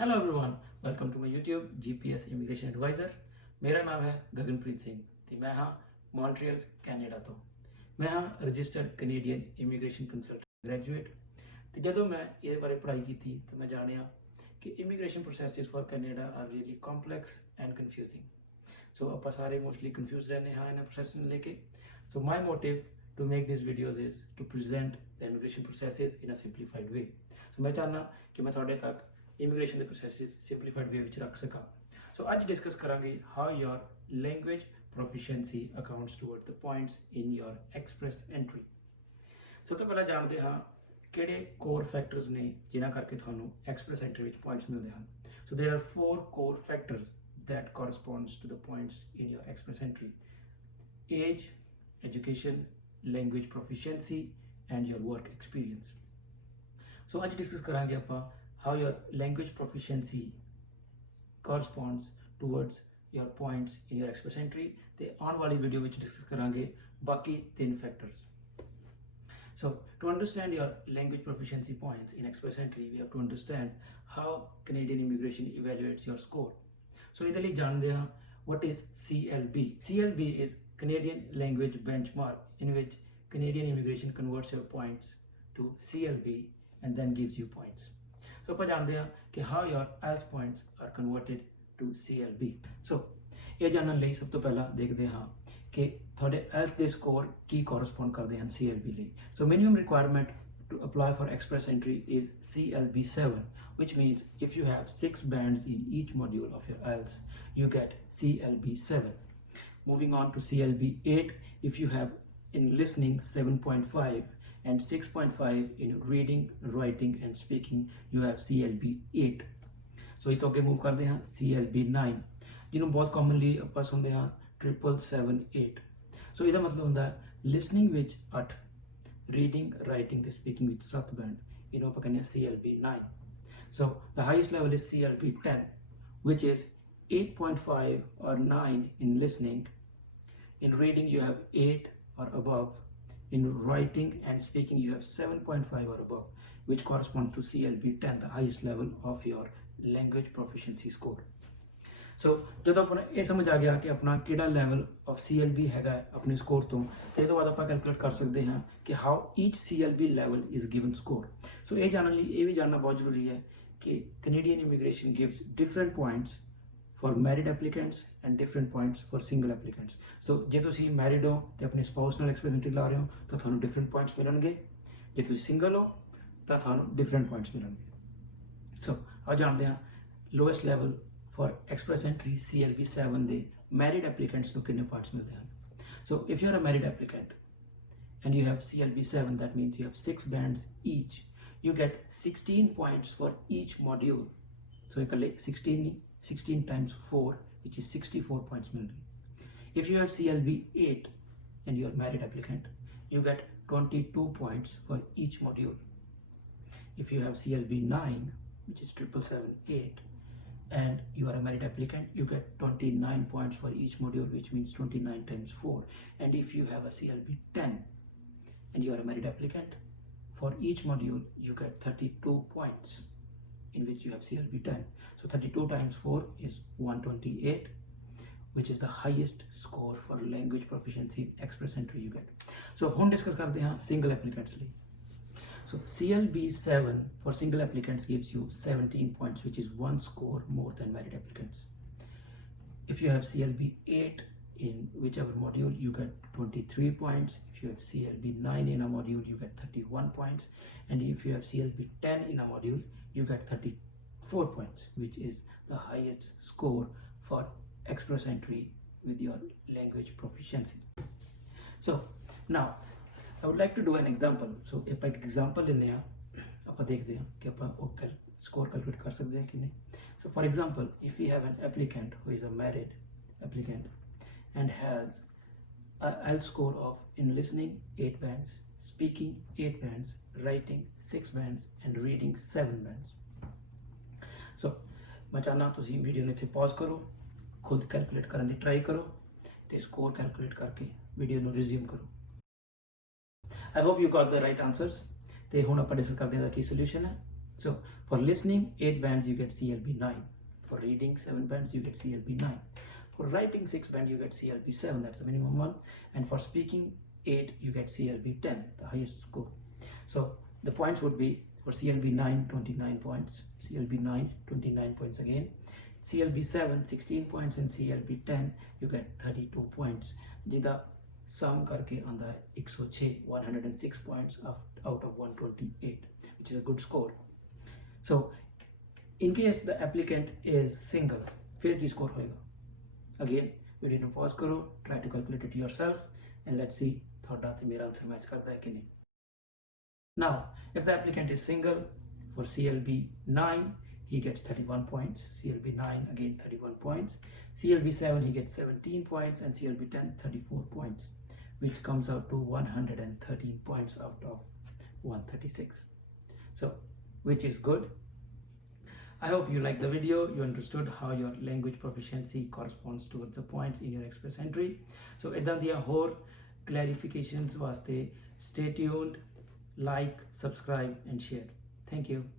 Hello everyone, welcome to my YouTube GPS immigration adviser. मेरा नाम है गगनप्रीत सिंह ਤੇ ਮੈਂ ਹਾਂ ਮੌਂਟਰੀਅਲ ਕੈਨੇਡਾ ਤੋਂ। ਮੈਂ ਹਾਂ registered Canadian immigration consultant graduate. ਤੇ ਜਦੋਂ ਮੈਂ ਇਹਦੇ ਬਾਰੇ ਪੜ੍ਹਾਈ ਕੀਤੀ ਤਾਂ ਮੈਂ ਜਾਣਿਆ ਕਿ immigration processes for Canada are really complex and confusing. So ਆਪਾਂ ਸਾਰੇ ਮੋਸਟਲੀ ਕਨਫਿਊਜ਼ ਰਹਿੰਦੇ ਹਾਂ ਇਹਨਾਂ ਪ੍ਰੋਸੈਸ ਨੂੰ ਲੈ ਕੇ। ਸੋ ਮਾਈ motive to make these videos is to present the immigration processes in a simplified way. So मैं चाहना कि मैं थोड़े तक immigration the processes simplified way ਵਿੱਚ ਰੱਖ ਸਕਾਂ। So ਅੱਜ ਡਿਸਕਸ ਕਰਾਂਗੇ how your language proficiency accounts toward the points in your express entry. ਸਭ ਤੋਂ ਪਹਿਲਾਂ ਜਾਣਦੇ ਹਾਂ ਕਿਹੜੇ core factors ਨੇ ਜਿਨ੍ਹਾਂ ਕਰਕੇ ਤੁਹਾਨੂੰ express entry ਵਿੱਚ points ਮਿਲਦੇ ਹਨ। So there are 4 core factors that corresponds to the points in your express entry: age, education, language proficiency and your work experience. So आज डिस्कस करेंगे ਆਪਾਂ how your language proficiency corresponds towards your points in your express entry ਤੇ ਆਉਣ ਵਾਲੀ video ਵਿੱਚ discuss ਕਰਾਂਗੇ ਬਾਕੀ 3 factors. So to understand your language proficiency points in express entry we have to understand how Canadian immigration evaluates your score. So ਇਹਦੇ ਲਈ ਜਾਣਦੇ ਹਾਂ what is CLB. CLB is Canadian language benchmark in which Canadian immigration converts your points to CLB and then gives you points. So ਆਪਾਂ ਜਾਣਦੇ ਹਾਂ ਕਿ how your IELTS points are converted to CLB. So ਇਹ ਜਾਣਨ ਲਈ ਸਭ ਤੋਂ ਪਹਿਲਾਂ ਦੇਖਦੇ ਹਾਂ ਕਿ ਤੁਹਾਡੇ IELTS ਦੇ ਸਕੋਰ ਕੀ correspond ਕਰਦੇ ਹਨ CLB ਲਈ. So minimum requirement to apply for express entry is CLB 7, which means if you have 6 bands in each module of your IELTS, you get CLB 7. Moving on to CLB 8, if you have in listening 7.5 and 6.5 in reading, writing and speaking, you have CLB 8. So ਇਹ ਤੋਂ ਅੱਗੇ move ਕਰਦੇ ਹਾਂ CLB 9, ਜਿਹਨੂੰ ਬਹੁਤ commonly ਆਪਾਂ ਸੁਣਦੇ ਹਾਂ 777-8. So ਇਹਦਾ ਮਤਲਬ ਹੁੰਦਾ ਹੈ listening ਵਿੱਚ 8, reading, writing ਤੇ speaking ਵਿੱਚ 7 band, ਇਹਨੂੰ ਆਪਾਂ ਕਹਿੰਦੇ ਹਾਂ CLB 9. So the highest level is CLB 10, which is 8.5 or 9 in listening. In reading you have 8 or above. In writing and speaking you have 7.5 or above, which corresponds to CLB 10, the highest level of your language proficiency score. So ਜਦੋਂ ਆਪਾਂ ਇਹ ਸਮਝ ਆ ਗਿਆ ਕਿ ਆਪਣਾ ਕਿਹੜਾ level of CLB ਹੈਗਾ ਆਪਣੇ ਸਕੋਰ ਤੋਂ, ਤੇ ਇਹ ਤੋਂ ਬਾਅਦ ਆਪਾਂ ਕੈਲਕੂਲੇਟ ਕਰ ਸਕਦੇ ਹਾਂ ਕਿ how each CLB level is given score. So ਇਹ ਜਾਣਨ ਲਈ ਇਹ ਵੀ ਜਾਣਨਾ ਬਹੁਤ ਜ਼ਰੂਰੀ ਹੈ ਕਿ Canadian immigration gives different points for married applicants and different points for single applicants. So ਜੇ ਤੁਸੀਂ ਮੈਰਿਡ ਹੋ ਤੇ ਆਪਣੇ ਸਪਾਊਸ ਨਾਲ ਐਕਸਪ੍ਰੈਸ ਐਂਟਰੀ ਲਾ ਰਹੇ ਹੋ ਤਾਂ ਤੁਹਾਨੂੰ ਡਿਫਰੈਂਟ ਪੁਆਇੰਟਸ ਮਿਲਣਗੇ। ਜੇ ਤੁਸੀਂ ਸਿੰਗਲ ਹੋ ਤਾਂ ਤੁਹਾਨੂੰ ਡਿਫਰੈਂਟ ਪੁਆਇੰਟਸ ਮਿਲਣਗੇ। ਸੋ ਆਓ ਜਾਣਦੇ ਹਾਂ lowest level for express entry CLB 7 ਦੇ ਮੈਰਿਡ ਐਪਲੀਕੈਂਟਸ ਨੂੰ ਕਿੰਨੇ ਪੁਆਇੰਟਸ ਮਿਲਦੇ ਹਨ। So if you are a married applicant and you have CLB 7, that means you have 6 bands each. You get 16 points for each module. So ਇਕੱਲੇ 16 times 4, which is 64 points military. If you have CLB 8 and you are married applicant, you get 22 points for each module. If you have CLB 9, which is 777-8, and you are a married applicant, you get 29 points for each module, which means 29 times 4. And if you have a CLB 10 and you are a married applicant, for each module you get 32 points in which you have CLB 10. So 32 times 4 is 128, which is the highest score for language proficiency express entry you get. So ਹੁਣ discuss ਕਰਦੇ ਹਾਂ single applicants ਲਈ. So CLB 7 for single applicants gives you 17 points, which is 1 score more than married applicants. If you have CLB 8 in whichever module, you get 23 points. If you have CLB 9 in a module, you get 31 points. And if you have CLB 10 in a module, you get 34 points, which is the highest score for express entry with your language proficiency. So now I would like to do an example. So if I example in there, ਆਪਾਂ ਦੇਖਦੇ ਹਾਂ ਕਿ ਆਪਾਂ ਉਹ score calculate ਕਰ ਸਕਦੇ ਹਾਂ ਕਿ ਨਹੀਂ. So for example, if we have an applicant who is a married applicant and has a IELTS score of in listening 8 bands, speaking 8 bands, writing 6 bands and reading 7 bands. So मैं चाहना ਤੁਸੀਂ video ਨੂੰ ਇੱਥੇ pause ਕਰੋ, ਖੁਦ calculate ਕਰਨ ਦੀ try ਕਰੋ ਤੇ ਸਕੋਰ ਕੈਲਕੂਲੇਟ ਕਰਕੇ ਵੀਡੀਓ ਨੂੰ ਰਿਜ਼ਿਊਮ ਕਰੋ। I hope you got the right answers. ਤੇ ਹੁਣ ਆਪਾਂ ਡਿਸਕਸ ਕਰਦੇ ਹਾਂ ਦਾ ਕੀ ਸੋਲੂਸ਼ਨ ਹੈ। So for listening 8 bands you get CLB 9. For reading 7 bands you get CLB 9. For writing 6 bands you get CLB 7, that's the minimum one. And for speaking 8 you get CLB 10, the highest score. So the points would be for CLB 9 29 points, CLB 9 29 points again, CLB 7 16 points, and CLB 10 you get 32 points. जिदा sum करके आंदा है 106, 106 points out of 128, which is a good score. So in case the applicant is single, फिर की score होएगा? Again video को pause करो, try to calculate it yourself, and let's see थोड़ा तो मेरा आंसर मैच करता है कि नहीं. Now if the applicant is single, for CLB 9 he gets 31 points, CLB 9 again 31 points, CLB 7 he gets 17 points, and CLB 10 34 points, which comes out to 113 points out of 136. So which is good. I hope you liked the video, you understood how your language proficiency corresponds to the points in your express entry. So इदां दियां होर clarifications वास्ते stay tuned, like, subscribe and share. Thank you.